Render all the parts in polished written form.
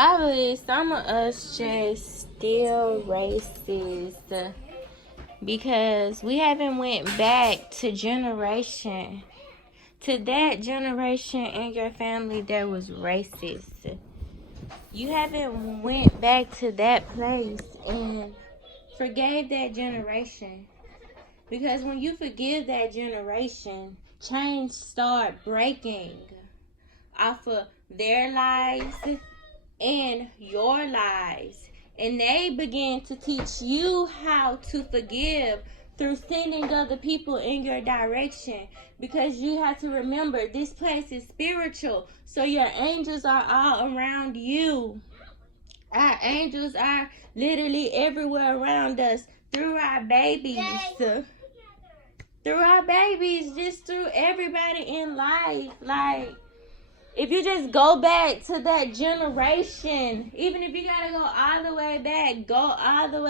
I believe some of us just still racist because we haven't went back to that generation in your family that was racist. You haven't went back to that place and forgave that generation. Because when you forgive that generation, chains start breaking off of their lives and your lives. And they begin to teach you how to forgive through sending other people in your direction. Because you have to remember, this place is spiritual. So your angels are all around you. Our angels are literally everywhere around us. Through our babies. Through our babies. Just through everybody in life. Like, if you just go back to that generation, even if you gotta go all the way back, go all the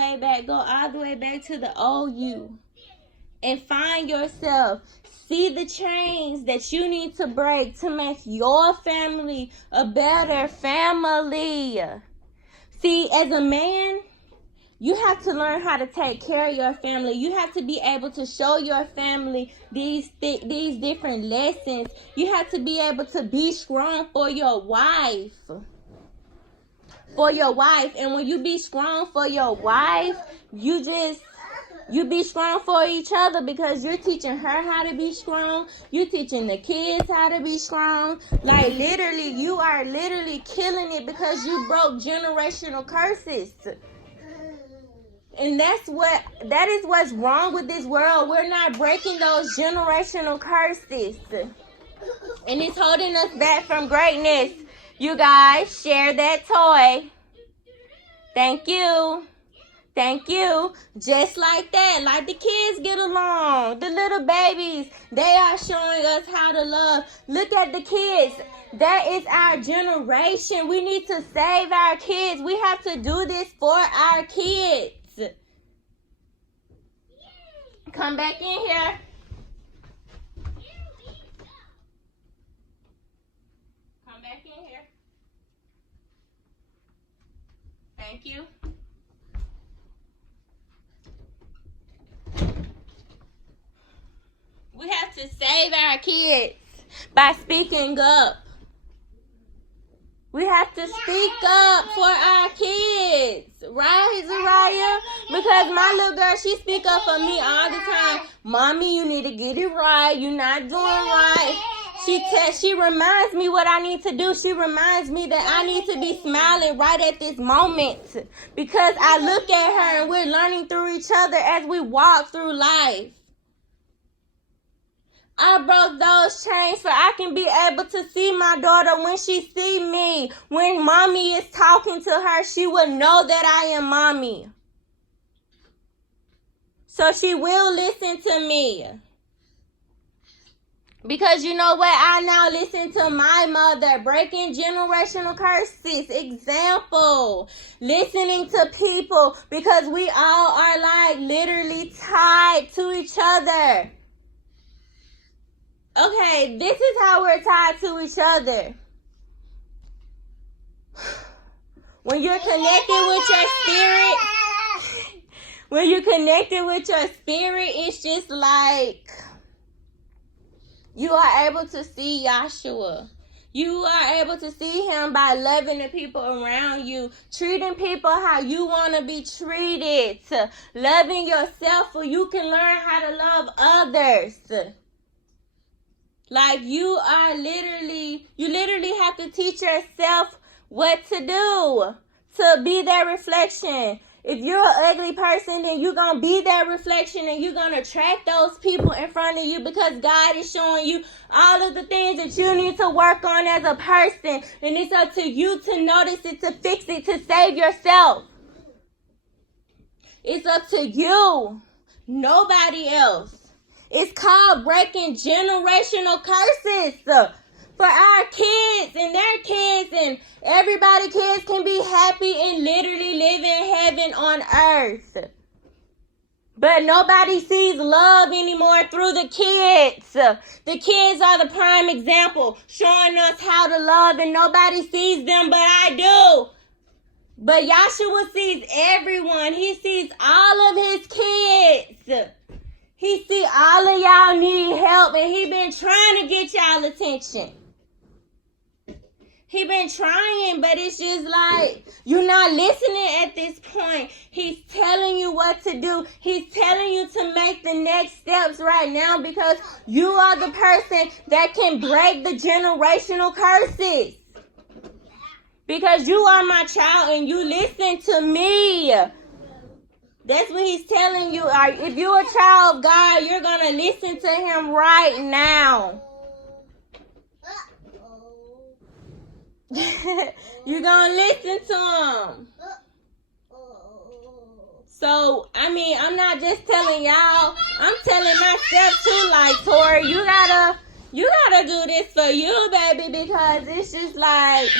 way back to the old you. And find yourself. See the chains that you need to break to make your family a better family. See, as a man, you have to learn how to take care of your family. You have to be able to show your family these different lessons. You have to be able to be strong for your wife. And when you be strong for your wife, you be strong for each other because you're teaching her how to be strong. You're teaching the kids how to be strong. Like, literally, you are literally killing it because you broke generational curses. And that is what's wrong with this world. We're not breaking those generational curses. And it's holding us back from greatness. You guys, share that toy. Thank you. Thank you. Just like that. Like the kids get along. The little babies, they are showing us how to love. Look at the kids. That is our generation. We need to save our kids. We have to do this for our kids. Come back in here. Come back in here. Thank you. We have to save our kids by speaking up. We have to speak up for our kids. Right, Zariah? Because my little girl, she speak up for me all the time. Mommy, you need to get it right. You're not doing right. She reminds me what I need to do. She reminds me that I need to be smiling right at this moment. Because I look at her and we're learning through each other as we walk through life. I broke those chains so I can be able to see my daughter when she see me. When mommy is talking to her, she will know that I am mommy. So she will listen to me. Because you know what? I now listen to my mother. Breaking generational curses. Example. Listening to people. Because we all are like literally tied to each other. Okay, this is how we're tied to each other. When you're connected with your spirit, it's just like you are able to see Yahshua. You are able to see him by loving the people around you, treating people how you want to be treated, loving yourself so you can learn how to love others. Like you literally have to teach yourself what to do to be that reflection. If you're an ugly person, then you're going to be that reflection and you're going to attract those people in front of you because God is showing you all of the things that you need to work on as a person. And it's up to you to notice it, to fix it, to save yourself. It's up to you. Nobody else. It's called breaking generational curses for our kids and their kids, and everybody kids can be happy and literally live in heaven on earth. But nobody sees love anymore through the kids. The kids are the prime example, showing us how to love, and nobody sees them, but I do. But Yahshua sees everyone. He sees all of his kids. He see all of y'all need help, and he been trying to get y'all attention. He been trying, but it's just like you're not listening at this point. He's telling you what to do. He's telling you to make the next steps right now because you are the person that can break the generational curses. Because you are my child and you listen to me. That's what he's telling you. If you're a child of God, you're going to listen to him right now. You're going to listen to him. So, I mean, I'm not just telling y'all. I'm telling myself too, like, Tori, you gotta do this for you, baby, because it's just like,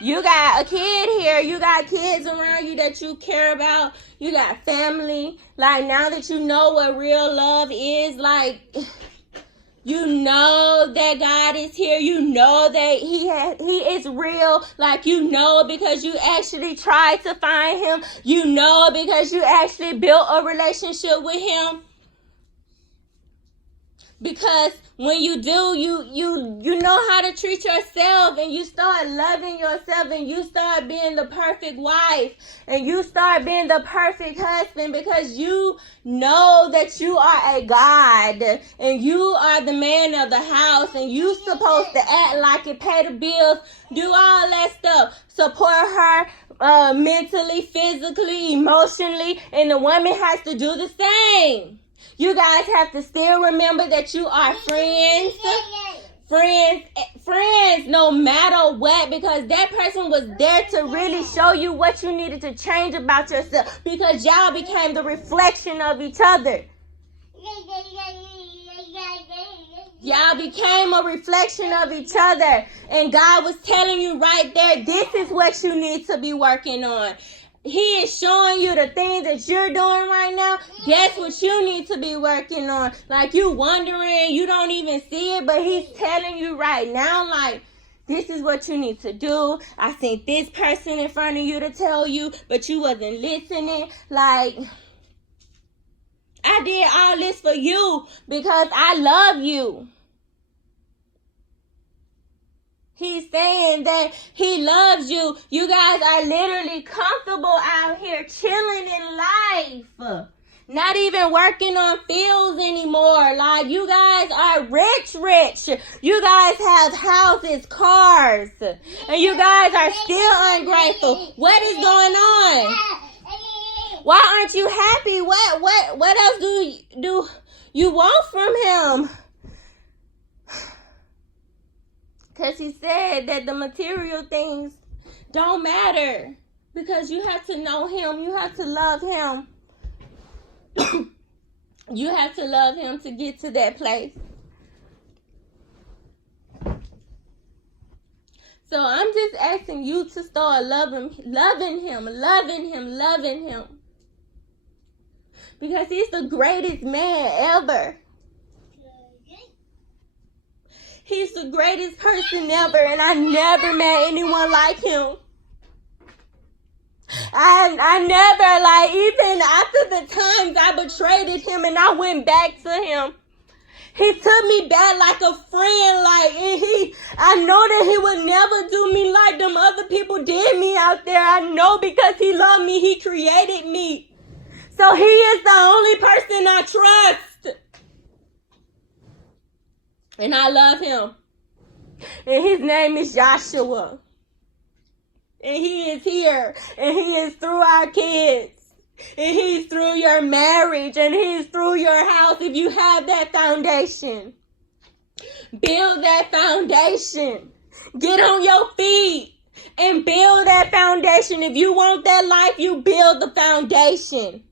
you got a kid here. You got kids around you that you care about. You got family. Like, now that you know what real love is, like, you know that God is here. You know that He is real. Like, you know because you actually tried to find Him. You know because you actually built a relationship with Him. Because when you do, you know how to treat yourself, and you start loving yourself, and you start being the perfect wife, and you start being the perfect husband, because you know that you are a God, and you are the man of the house, and you supposed to act like it, pay the bills, do all that stuff, support her mentally, physically, emotionally, and the woman has to do the same. You guys have to still remember that you are friends no matter what, because that person was there to really show you what you needed to change about yourself, because y'all became the reflection of each other. Y'all became a reflection of each other, and God was telling you right there, this is what you need to be working on. He is showing you the things that you're doing right now. That's what you need to be working on. Like, you wondering, you don't even see it, but he's telling you right now, like, this is what you need to do. I sent this person in front of you to tell you, but you wasn't listening. Like, I did all this for you because I love you. He's saying that he loves you. You guys are literally comfortable out here chilling in life. Not even working on fields anymore. Like, you guys are rich. You guys have houses, cars. And you guys are still ungrateful. What is going on? Why aren't you happy? What else do you want from him? Because he said that the material things don't matter. Because you have to know him. You have to love him. You have to love him to get to that place. So I'm just asking you to start loving him. Because he's the greatest man ever. He's the greatest person ever, and I never met anyone like him. I never, like, even after the times I betrayed him and I went back to him, he took me back like a friend, like, and I know that he would never do me like them other people did me out there. I know because he loved me, he created me. So he is the only person I trust. And I love him. And his name is Joshua. And he is here. And he is through our kids. And he's through your marriage. And he's through your house if you have that foundation. Build that foundation. Get on your feet and build that foundation. If you want that life, you build the foundation.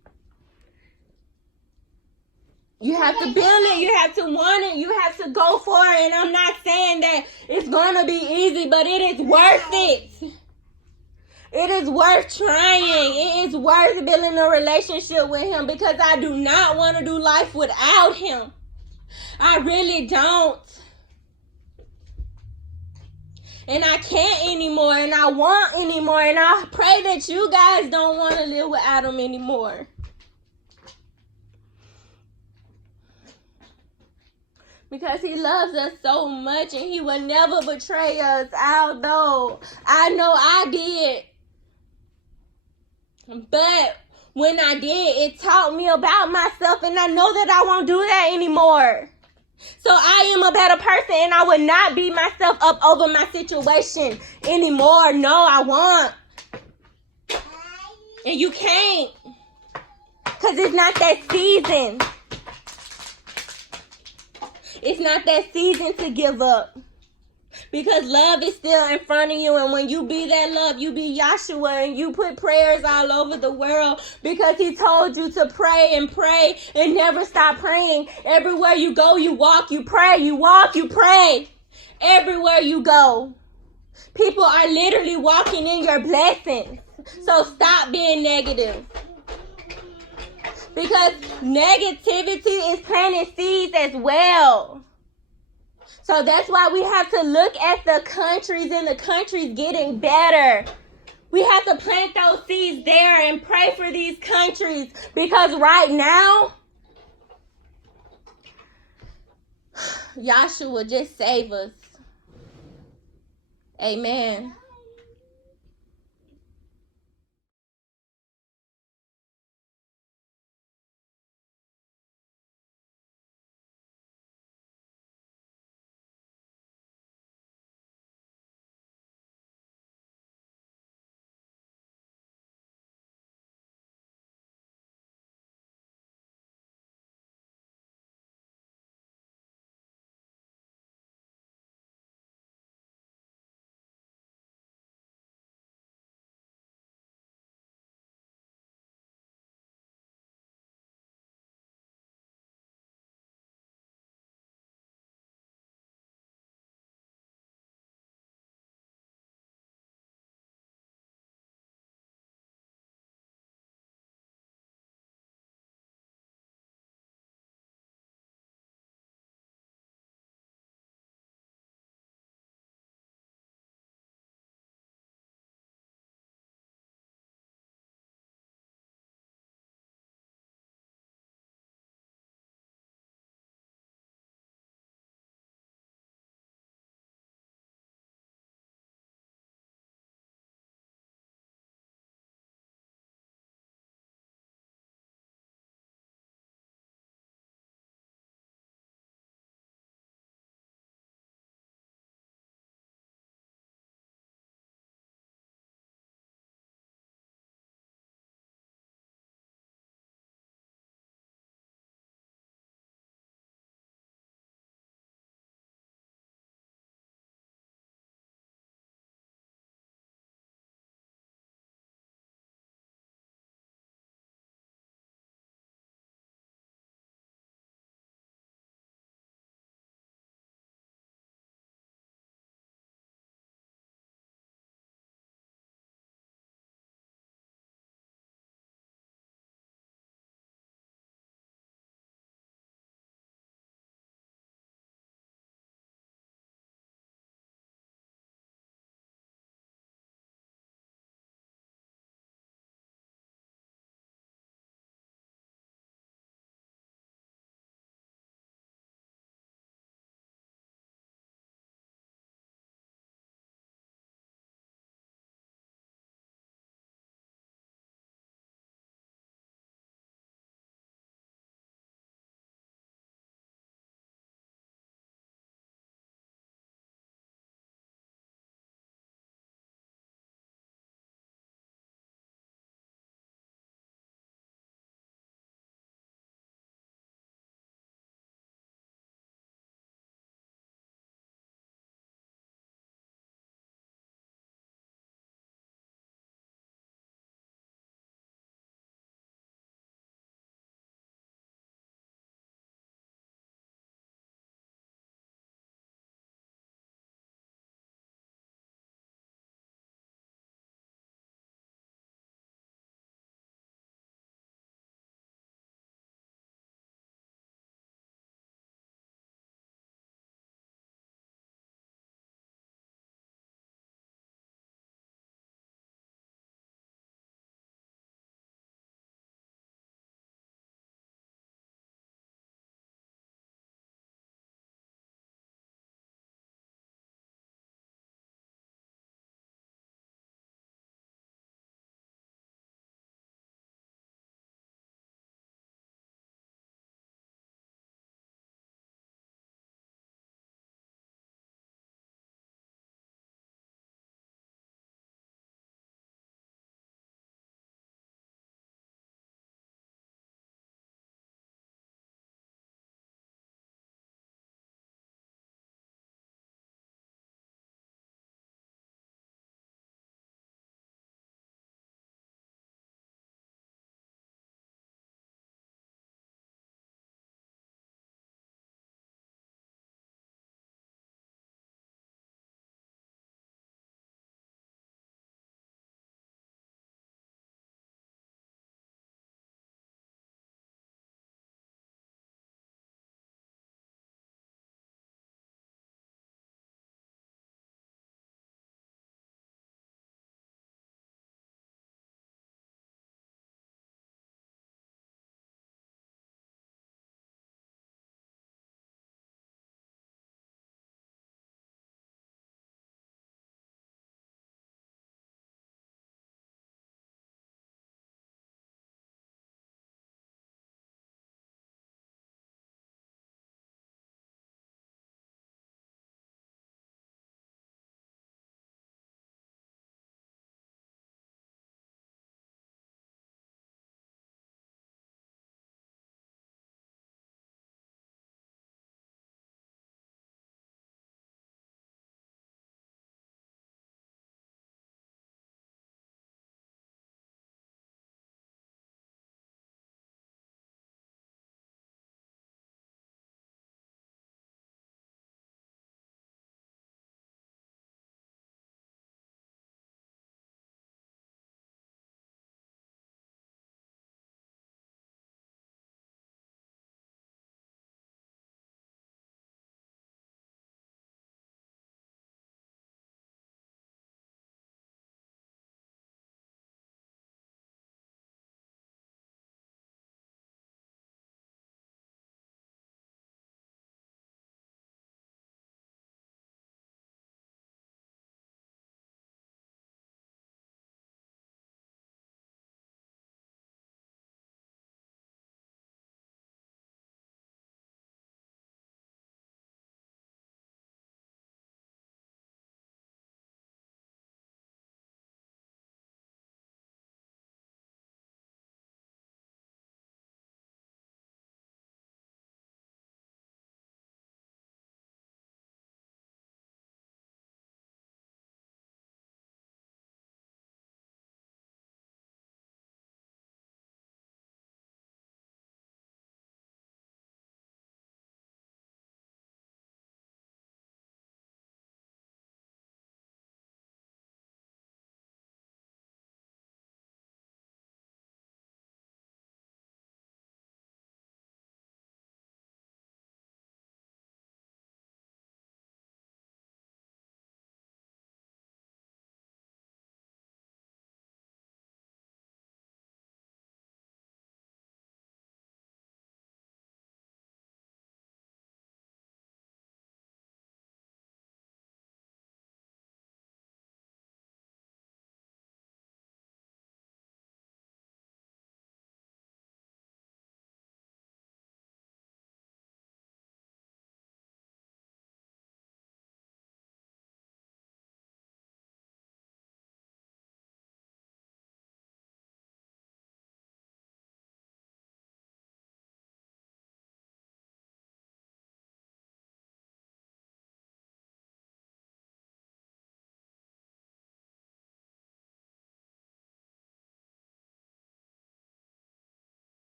You have to build it. You have to want it. You have to go for it. And I'm not saying that it's going to be easy, but it is worth it. It is worth trying. It is worth building a relationship with him, because I do not want to do life without him. I really don't. And I can't anymore, and I want anymore, and I pray that you guys don't want to live without him anymore. Because he loves us so much, and he will never betray us, although I know I did. But when I did, it taught me about myself, and I know that I won't do that anymore. So I am a better person, and I would not beat myself up over my situation anymore. No, I won't. And you can't. Because it's not that season. It's not that season to give up. Because love is still in front of you. And when you be that love, you be Yahshua. And you put prayers all over the world. Because he told you to pray and never stop praying. Everywhere you go, you walk, you pray. You walk, you pray. Everywhere you go. People are literally walking in your blessings. So stop being negative. Because negativity is planting seeds as well. So that's why we have to look at the countries and the countries getting better. We have to plant those seeds there and pray for these countries. Because right now, Yahshua just save us. Amen.